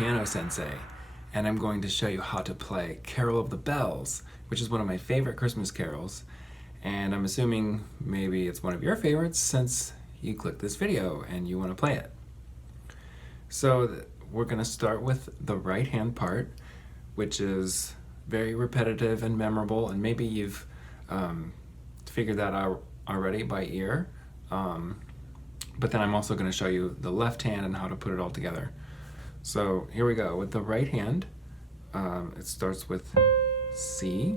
Piano Sensei, and I'm going to show you how to play Carol of the Bells, which is one of my favorite Christmas carols, and I'm assuming maybe it's one of your favorites since you clicked this video and you want to play it. So we're going to start with the right hand part, which is very repetitive and memorable, and maybe you've figured that out already by ear. But then I'm also going to show you the left hand and how to put it all together. So here we go. With the right hand, it starts with C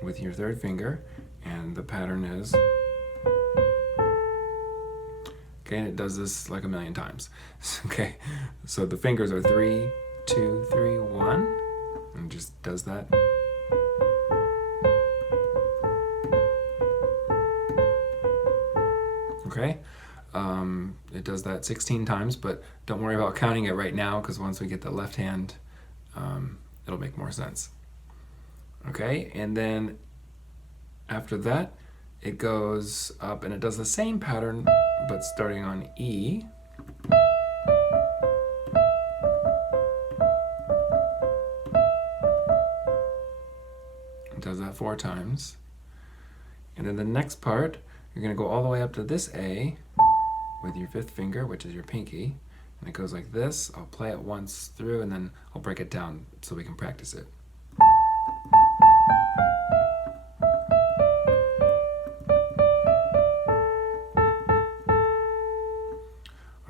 with your third finger, and the pattern is, okay, and it does this like a million times. Okay, so the fingers are 3, 2, 3, 1, and just does that. Okay, it does that 16 times, but don't worry about counting it right now, because once we get the left hand, it'll make more sense. Okay, and then after that, it goes up and it does the same pattern, but starting on E. It does that 4 times. And then the next part, you're going to go all the way up to this A with your 5th finger, which is your pinky, and it goes like this. I'll play it once through and then I'll break it down so we can practice it.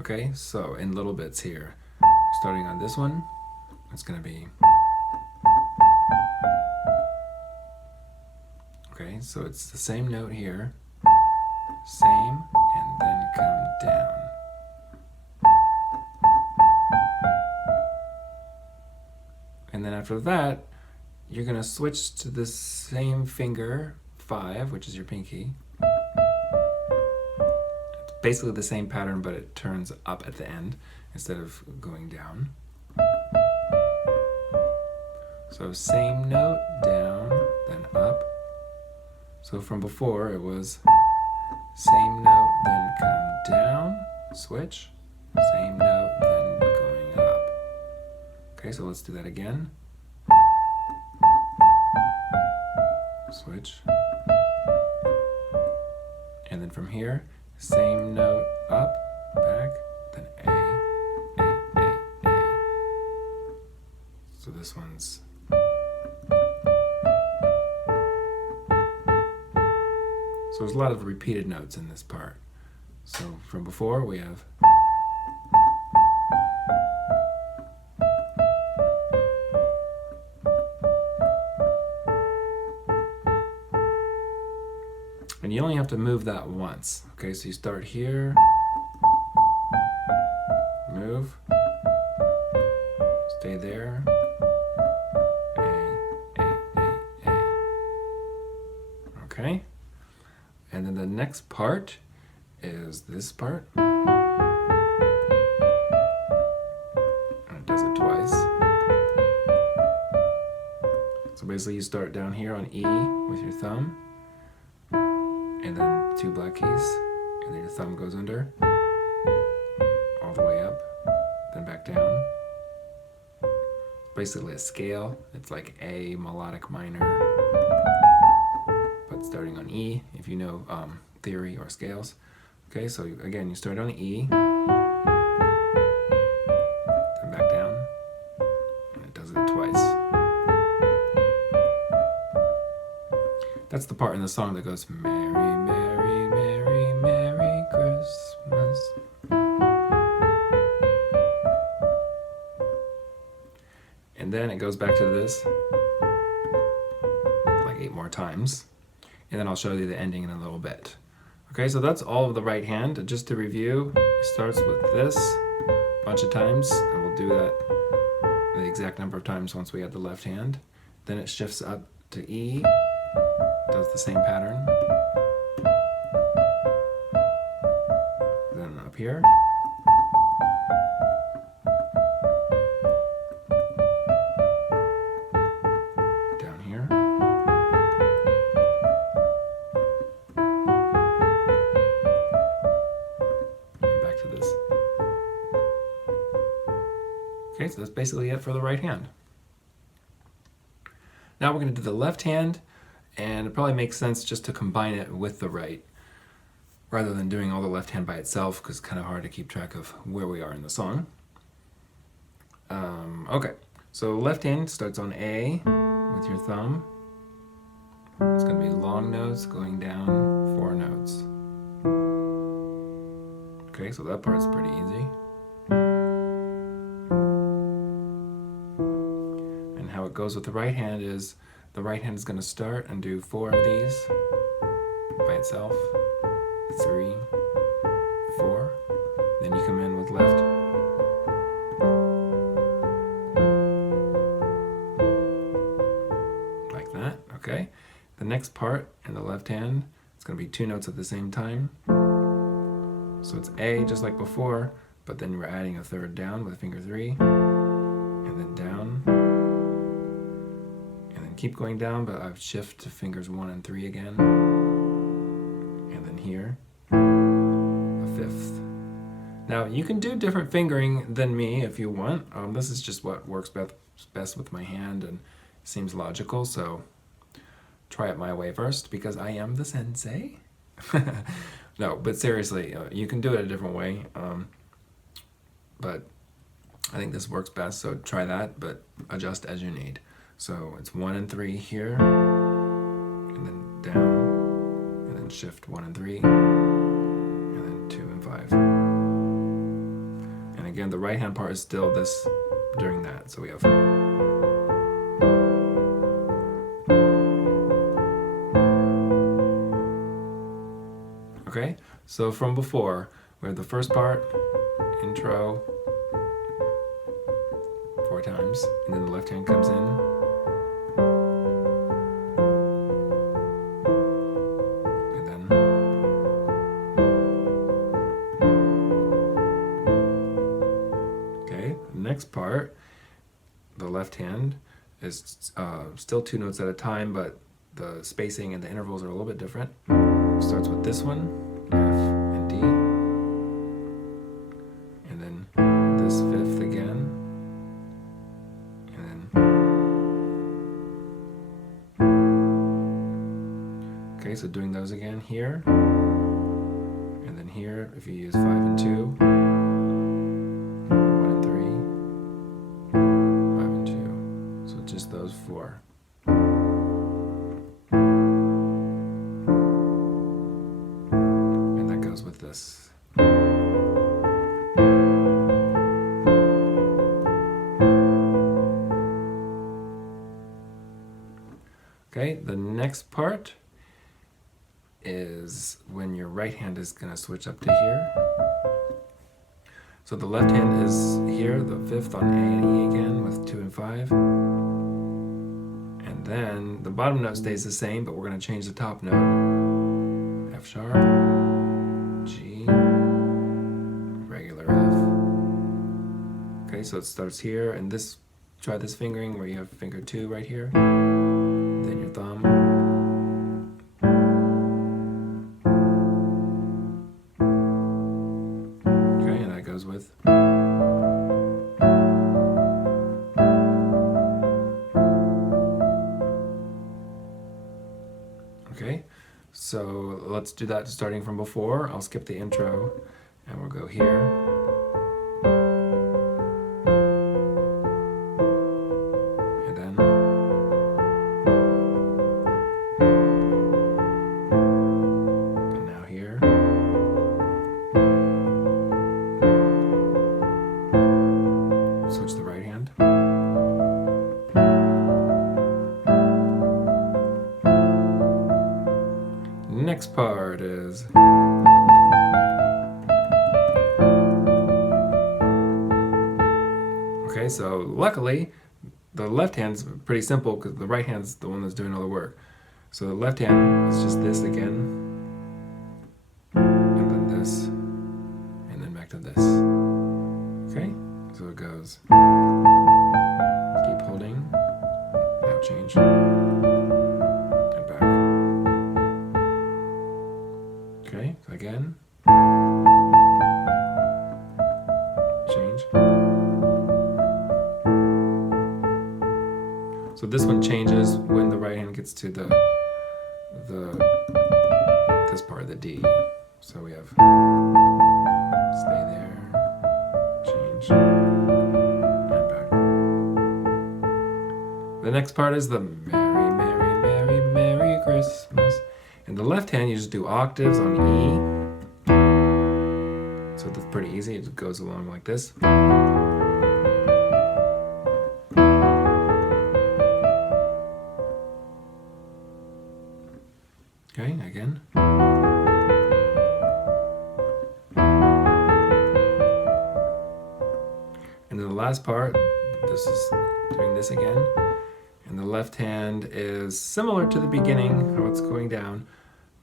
Okay, so in little bits here, starting on this one, it's going to be, okay, so it's the same note here, same, and then come down. And then after that, you're going to switch to the same finger, 5, which is your pinky. It's basically the same pattern, but it turns up at the end instead of going down. So same note, down, then up. So from before, it was same note, then come down, switch, same note, then going up. Okay, so let's do that again. Switch. And then from here, same note, up, back, then A. So this one's, so there's a lot of repeated notes in this part. So from before we have, and you only have to move that once. Okay, so you start here, move, stay there, A. Okay? And then the next part is this part. And it does it twice. So basically you start down here on E with your thumb, and then 2 black keys, and then your thumb goes under, all the way up, then back down. Basically a scale. It's like A melodic minor, but starting on E, if you know theory or scales. Okay, so again, you start on E, then back down, and it does it twice. That's the part in the song that goes, Merry, Merry, Merry, Merry Christmas. And then it goes back to this like 8 more times. And then I'll show you the ending in a little bit. Okay, so that's all of the right hand. Just to review, it starts with this a bunch of times, and we'll do that the exact number of times once we add the left hand. Then it shifts up to E, does the same pattern. Then up here. Down here. So that's basically it for the right hand. Now we're going to do the left hand, and it probably makes sense just to combine it with the right rather than doing all the left hand by itself, because it's kind of hard to keep track of where we are in the song. Okay, so left hand starts on A with your thumb. It's going to be long notes going down 4 notes. Okay, so that part's pretty easy. And how it goes with the right hand is the right hand is going to start and do 4 of these by itself. 3, 4. Then you come in with left. Like that, okay? The next part in the left hand, it's going to be 2 notes at the same time. So it's A just like before, but then we're adding a third down with finger 3, and then down, and then keep going down, but I've shift to fingers 1 and 3 again, and then here, a 5th. Now you can do different fingering than me if you want. This is just what works best with my hand and seems logical, so try it my way first because I am the sensei. No, but seriously, you can do it a different way, but I think this works best, so try that, but adjust as you need. So it's 1 and 3 here, and then down, and then shift 1 and 3, and then 2 and 5. And again, the right hand part is still this during that, so we have... Okay, so from before, we have the first part, intro, 4 times, and then the left hand comes in. And then... Okay, the next part, the left hand, is still 2 notes at a time, but the spacing and the intervals are a little bit different. It starts with this one, F and D, and then this 5th again, and then, okay, so doing those again here, and then here, if you use 5 and 2, 1 and 3, 5 and 2, so just those 4. With this. Okay, the next part is when your right hand is going to switch up to here. So the left hand is here, the 5th on A and E again with 2 and 5. And then the bottom note stays the same, but we're going to change the top note. F sharp. G, regular F. Okay, so it starts here, and this, try this fingering where you have finger 2 right here, then your thumb. Okay, and that goes with. Okay. So let's do that starting from before. I'll skip the intro and we'll go here. And then. And now here. Switch the right hand. Next part is okay, so luckily the left hand's pretty simple because the right hand's the one that's doing all the work. So the left hand is just this again, and then this, and then back to this. Okay, so it goes. Keep holding, now change. Again, change, So this one changes when the right hand gets to this part of the D. So we have stay there, change, and back. The next part is the Merry, Merry, Merry, Merry Christmas. In the left hand, you just do octaves on E. So that's pretty easy. It goes along like this. Okay, again. And then the last part, this is doing this again. And the left hand is similar to the beginning, how it's going down,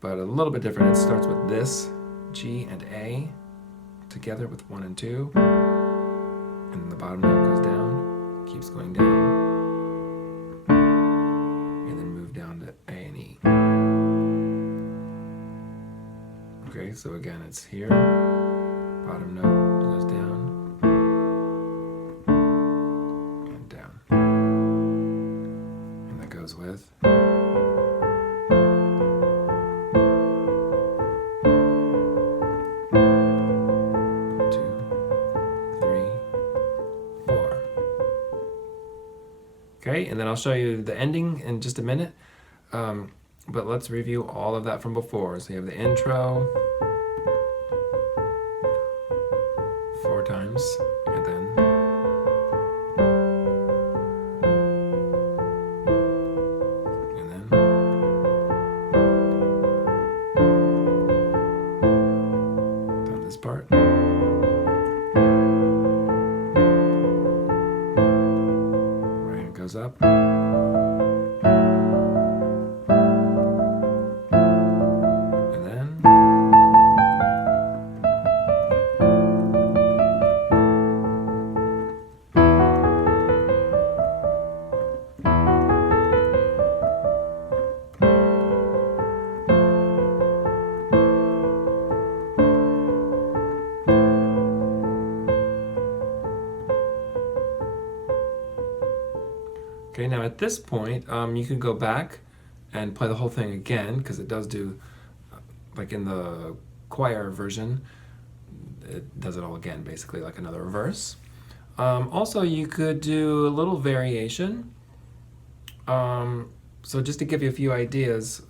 but a little bit different. It starts with this, G and A, together with 1 and 2. And then the bottom note goes down, keeps going down. And then move down to A and E. Okay, so again, it's here. Bottom note goes down. And down. And that goes with. 2, 3, 4. Okay, and then I'll show you the ending in just a minute. But let's review all of that from before. So you have the intro 4 times, and then done this part. Right hand goes up. Okay, now at this point, you can go back and play the whole thing again, because it does do, like in the choir version, it does it all again, basically like another verse. Also, you could do a little variation. So just to give you a few ideas,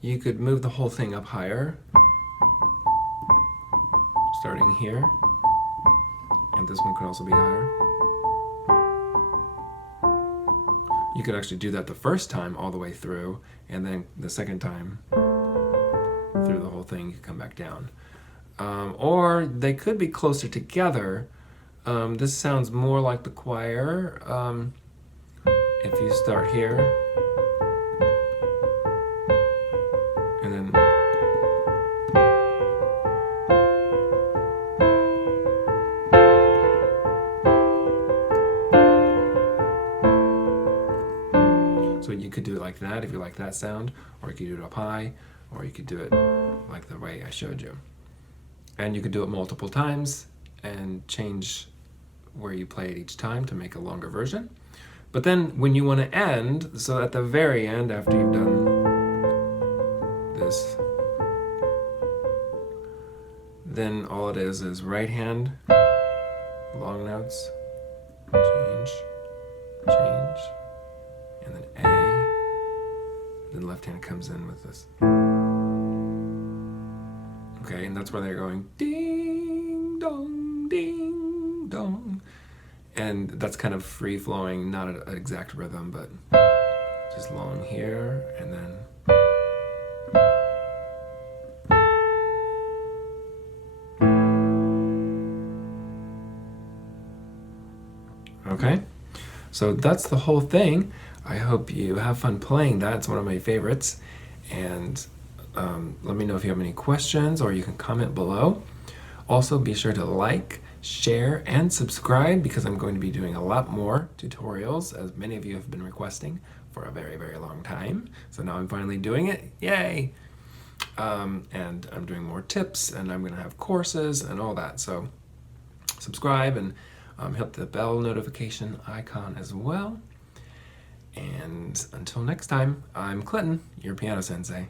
you could move the whole thing up higher, starting here, and this one could also be higher. You could actually do that the first time all the way through, and then the second time through the whole thing, you come back down. Or they could be closer together. This sounds more like the choir. If you start here, and then so you could do it like that if you like that sound, or you could do it up high, or you could do it like the way I showed you. And you could do it multiple times and change where you play it each time to make a longer version. But then when you want to end, so at the very end, after you've done this, then all it is right hand, long notes, change, change, and then A, then left hand comes in with this. Okay, and that's where they're going ding dong, ding dong. And that's kind of free flowing, not an exact rhythm, but just long here, and then okay. So that's the whole thing. I hope you have fun playing that. It's one of my favorites. And let me know if you have any questions, or you can comment below. Also, be sure to like, share, and subscribe, because I'm going to be doing a lot more tutorials, as many of you have been requesting for a very, very long time. So now I'm finally doing it. Yay! And I'm doing more tips, and I'm going to have courses and all that. So subscribe and hit the bell notification icon as well. And until next time, I'm Clinton, your piano sensei.